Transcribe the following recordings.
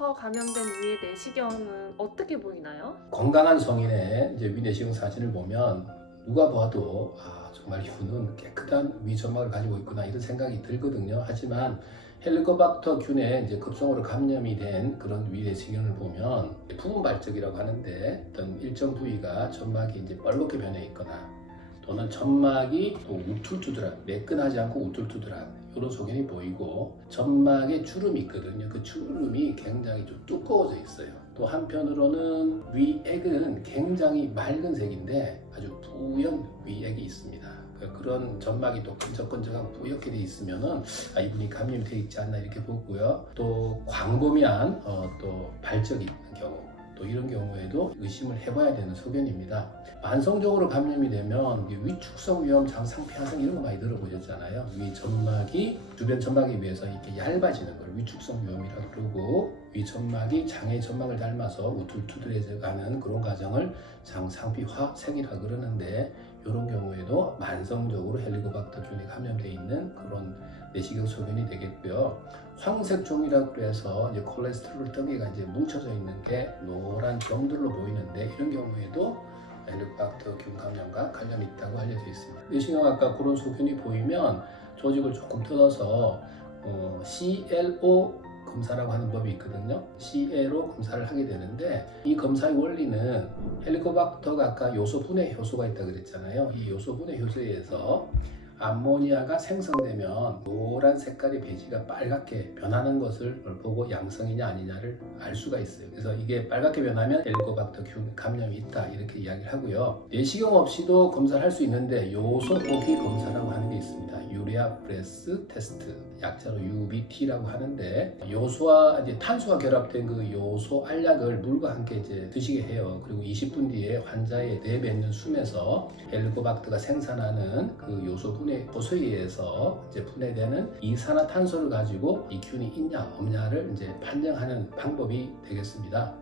헬리코박터 감염된 위의 내시경은 어떻게 보이나요? 건강한 성인의 이제 위 내시경 사진을 보면 누가 봐도 정말 이분은 깨끗한 위 점막을 가지고 있구나 이런 생각이 들거든요. 하지만 헬리코박터 균에 이제 급성으로 감염이 된 그런 위 내시경을 보면 부분 발적이라고 하는데 어떤 일정 부위가 점막이 이제 빨갛게 변해 있거나 또는 점막이 또 우툴투들한, 매끈하지 않고 우툴투들한 이런 소견이 보이고 점막에 주름이 있거든요. 그 주름이 굉장히 좀 두꺼워져 있어요. 또 한편으로는 위액은 굉장히 맑은 색인데 아주 뿌연 위액이 있습니다. 그런 점막이 또 끈적끈적하고 뿌옇게 돼 있으면은 이분이 감염이 돼 있지 않나 이렇게 보고요. 또 광범위한 또 발적이 있는 경우 또 이런 경우에도 의심을 해봐야 되는 소견입니다. 만성적으로 감염이 되면 위축성 위염, 상피 화상 이런 거 많이 들어보셨잖아요. 위 점막이 주변 점막에 비해서 이렇게 얇아지는 걸 위축성 위염이라고 그러고 위 점막이 장의 점막을 닮아서 우툴투들해져가는 그런 과정을 상피 화생이라고 그러는데 이런 경우에도 만성적으로 헬리코박터 균에 감염되어 있는 그런 내시경 소견이 되겠고요. 황색 종이라고 해서 이제 콜레스테롤 덩이가 이제 뭉쳐져 있는 게 노란 점들로 보이는데 이런 경우에도 헬리코박터 균 감염과 관련이 있다고 알려져 있습니다. 내시경학과 그런 소견이 보이면 조직을 조금 뜯어서 CLO 검사라고 하는 법이 있거든요. CLO 검사를 하게 되는데 이 검사의 원리는 헬리코박터가 아까 요소 분해 효소가 있다고 그랬잖아요. 이 요소 분해 효소에 의해서 암모니아가 생성되면 노란 색깔의 배지가 빨갛게 변하는 것을 보고 양성이냐 아니냐를 알 수가 있어요. 그래서 이게 빨갛게 변하면 헬리코박터 균 감염이 있다 이렇게 이야기를 하고요. 내시경 없이도 검사를 할 수 있는데 요소 호기 검사라고 하는 게 있습니다. 유리아 브레스 테스트, 약자로 UBT라고 하는데 요소와 이제 탄수가 결합된 그 요소 알약을 물과 함께 이제 드시게 해요. 그리고 20분 뒤에 환자의 내뱉는 숨에서 헬리코박터가 생산하는 그 요소 분해 효소에 의해서 이제 분해되는 이산화탄소를 가지고 이 균이 있냐 없냐를 이제 판정하는 방법이 되겠습니다.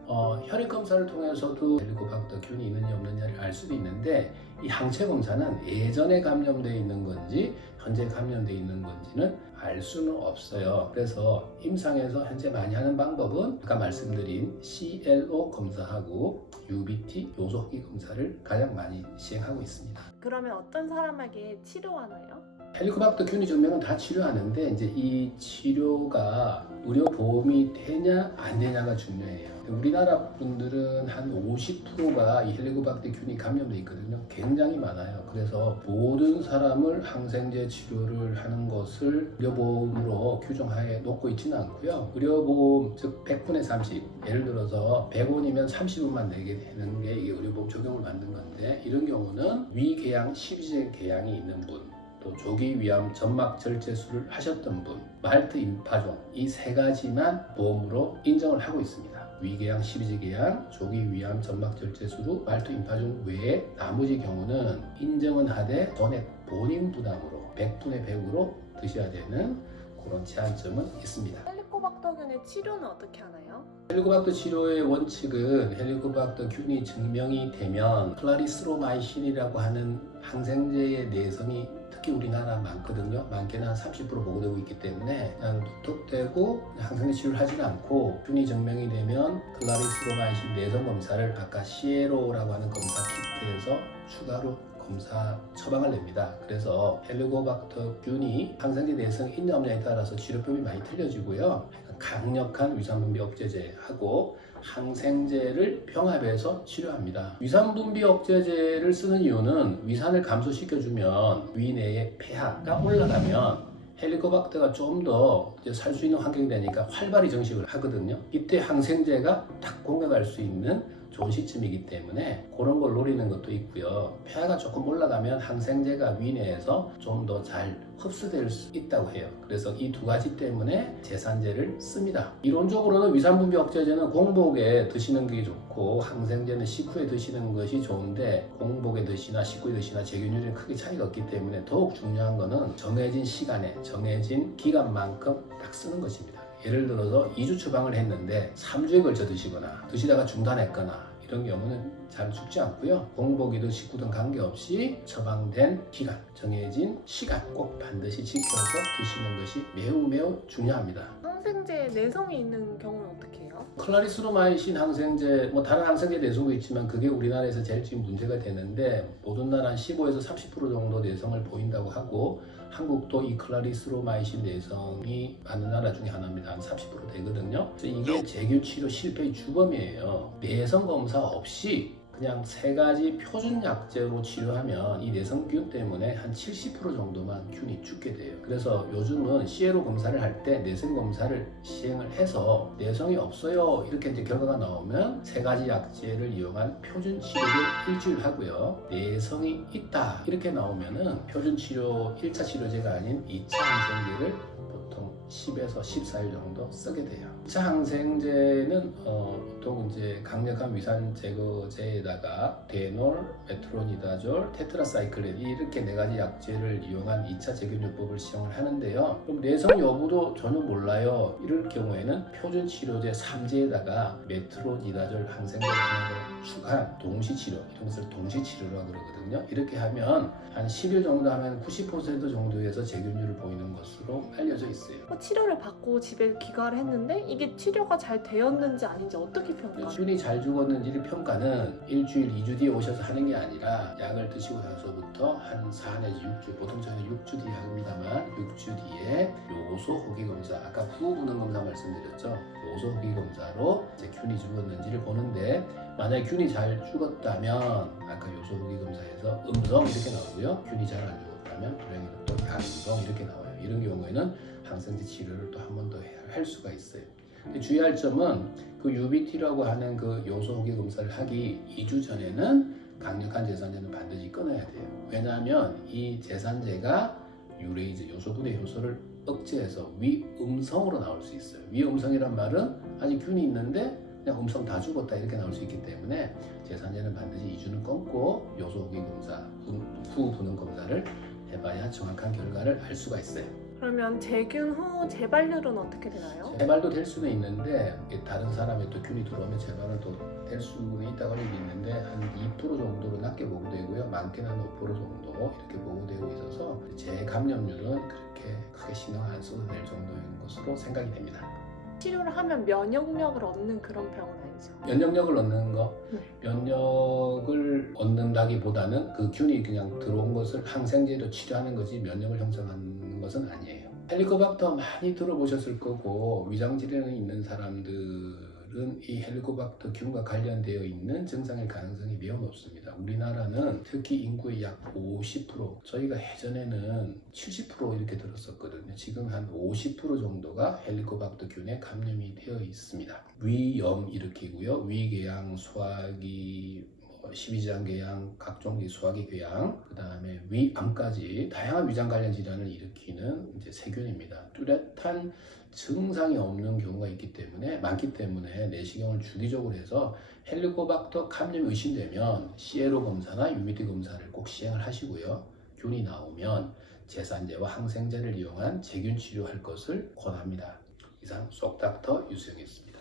혈액 검사를 통해서도 헬리코박터 균이 있느냐 없느냐를 알 수도 있는데 이 항체 검사는 예전에 감염되어 있는 건지 현재 감염되어 있는 건지는 알 수는 없어요. 그래서 임상에서 현재 많이 하는 방법은 아까 말씀드린 CLO 검사하고 UBT 요소호기 검사를 가장 많이 시행하고 있습니다. 그러면 어떤 사람에게 치료하나요? 헬리코박터 균이 전면은 다 치료하는데 이제 이 치료가 의료보험이 되냐 안 되냐가 중요해요. 우리나라 분들은 한 50%가 이 헬리코박터 균이 감염돼 있거든요. 굉장히 많아요. 그래서 모든 사람을 항생제 치료를 하는 것을 의료보험으로 규정하에 놓고 있지는 않고요. 의료보험 즉 100분의 30 예를 들어서 100원이면 30원만 내게 되는 게 이게 의료보험 적용을 받는 건데 이런 경우는 위궤양 12제 궤양이 있는 분 또 조기 위암 점막 절제술을 하셨던 분, 말트 임파종 이 세 가지만 보험으로 인정을 하고 있습니다. 위궤양, 12제 궤양, 조기 위암 점막 절제술 후 말트 임파종 외에 나머지 경우는 인정은 하되 전액 본인 부담으로 100분의 100으로 드셔야 되는 그런 제한점은 있습니다. 헬리코박터균의 치료는 어떻게 하나요? 헬리코박터 치료의 원칙은 헬리코박터 균이 증명이 되면 클라리스로마이신이라고 하는 항생제의 내성이 특히 우리나라 많거든요. 많게는 한 30% 보고되고 있기 때문에 그냥 무턱대고 항생제 치료를 하지는 않고 균이 증명이 되면 클라리스로마이신 내성 검사를 아까 CLO라고 하는 검사 키트에서 추가로 검사 처방을 냅니다. 그래서 헬리코박터 균이 항생제 내성이 있냐 없냐에 따라서 치료법이 많이 틀려지고요. 강력한 위산분비 억제제하고 항생제를 병합해서 치료합니다. 위산분비 억제제를 쓰는 이유는 위산을 감소시켜주면 위 내의 pH가 올라가면 헬리코박터가 좀 더 살 수 있는 환경이 되니까 활발히 정식을 하거든요. 이때 항생제가 딱 공격할 수 있는 좋은 시점이기 때문에 그런 걸 노리는 것도 있고요. pH가 조금 올라가면 항생제가 위 내에서 좀 더 잘 흡수될 수 있다고 해요. 그래서 이 두 가지 때문에 제산제를 씁니다. 이론적으로는 위산분비 억제제는 공복에 드시는 게 좋고 항생제는 식후에 드시는 것이 좋은데 공복에 드시나 식후에 드시나 제균율이 크게 차이가 없기 때문에 더욱 중요한 거는 정해진 시간에 정해진 기간만큼 딱 쓰는 것입니다. 예를 들어서 2주 처방을 했는데 3주에 걸쳐 드시다가 중단했거나 이런 경우는 잘 죽지 않고요. 공복이든 식후든 관계없이 처방된 기간, 정해진 시간 꼭 반드시 지켜서 드시는 것이 매우 중요합니다. 항생제에 내성이 있는 경우는 어떻게 해요? 클라리스로마이신 항생제, 뭐 다른 항생제 내성도 있지만 그게 우리나라에서 제일 지금 문제가 되는데 모든 나라 한 15에서 30% 정도 내성을 보인다고 하고 한국도 이 클라리스로마이신 내성이 많은 나라 중에 하나입니다. 한 30% 되거든요. 그래서 이게 제균 치료 실패의 주범이에요. 내성 검사 없이 그냥 세 가지 표준 약제로 치료하면 이 내성균 때문에 한 70% 정도만 균이 죽게 돼요. 그래서 요즘은 CLO 검사를 할 때 내성 검사를 시행을 해서 내성이 없어요 이렇게 이제 결과가 나오면 세 가지 약제를 이용한 표준 치료를 일주일 하고요. 내성이 있다 이렇게 나오면은 표준 치료 1차 치료제가 아닌 2차 항생제를 보통 10에서 14일 정도 쓰게 돼요. 2차 항생제는 보통 이제 강력한 위산 제거제에다가 데놀, 메트로니다졸, 테트라사이클린 이렇게 네 가지 약제를 이용한 2차 제균요법을 시행을 하는데요. 그럼 내성 여부도 전혀 몰라요. 이럴 경우에는 표준 치료제 3제에다가 메트로니다졸 항생제를 하나 더 추가한 동시치료, 이런 것을 동시치료라고 그러거든요. 이렇게 하면 한 10일 정도 하면 90% 정도에서 제균율을 보이는 것으로 알려져 있어요. 치료를 받고 집에 귀가를 했는데 이게 치료가 잘 되었는지 아닌지 어떻게 평가해요? 균이 잘 죽었는지를 평가는 일주일, 2주 뒤에 오셔서 하는 게 아니라 약을 드시고 나서부터 한 4 내지 6주, 보통 저희는 6주 뒤에 합니다만 6주 뒤에 요소 호기 검사, 아까 후 분원 검사 말씀드렸죠. 요소 호기 검사로 이제 균이 죽었는지를 보는데 만약에 균이 잘 죽었다면 아까 요소 호기 검사에서 음성 이렇게 나오고요. 균이 잘 안 죽었다면 불행히도 또 양성 이렇게 나와요. 이런 경우에는 항생제 치료를 또 한 번 더 할 수가 있어요. 근데 주의할 점은 그 UBT라고 하는 그 요소 호기 검사를 하기 2주 전에는 강력한 제산제는 반드시 끊어야 돼요. 왜냐하면 이 제산제가 유레이즈 요소분해 효소를 억제해서 위음성으로 나올 수 있어요. 위음성이란 말은 아직 균이 있는데 그냥 음성 다 죽었다 이렇게 나올 수 있기 때문에 제산제는 반드시 2주는 끊고 요소 호기 검사, 후 분원 검사를 해봐야 정확한 결과를 알 수가 있어요. 그러면 재균 후 재발률은 어떻게 되나요? 재발도 될 수는 있는데 다른 사람의 또 균이 들어오면 재발은 또 될 수는 있다고 알고 있는데 한 2% 정도로 낮게 보고되고요. 많게는 한 5% 정도 이렇게 보고되고 있어서 재감염률은 그렇게 크게 신경 안 써도 될 정도인 것으로 생각이 됩니다. 치료를 하면 면역력을 얻는 그런 병은 아니죠? 면역력을 얻는 거, 네. 면역을 얻는다기보다는 그 균이 그냥 들어온 것을 항생제로 치료하는 거지 면역을 형성하는 것은 아니에요. 헬리코박터 많이 들어보셨을 거고 위장 질환이 있는 사람들은 이 헬리코박터 균과 관련되어 있는 증상일 가능성이 매우 높습니다. 우리나라는 특히 인구의 약 50%, 저희가 예전에는 70% 이렇게 들었었거든요. 지금 한 50% 정도가 헬리코박터 균에 감염이 되어 있습니다. 위염 일으키고요. 위궤양, 소화기, 십이장궤양, 각종 소화기 궤양, 그 다음에 위암까지 다양한 위장 관련 질환을 일으키는 이제 세균입니다. 뚜렷한 증상이 없는 경우가 많기 때문에 내시경을 주기적으로 해서 헬리코박터 감염이 의심되면 CLO 검사나 UBT 검사를 꼭 시행을 하시고요. 균이 나오면 제산제와 항생제를 이용한 제균 치료할 것을 권합니다. 이상 쏙닥터 유수영이었습니다.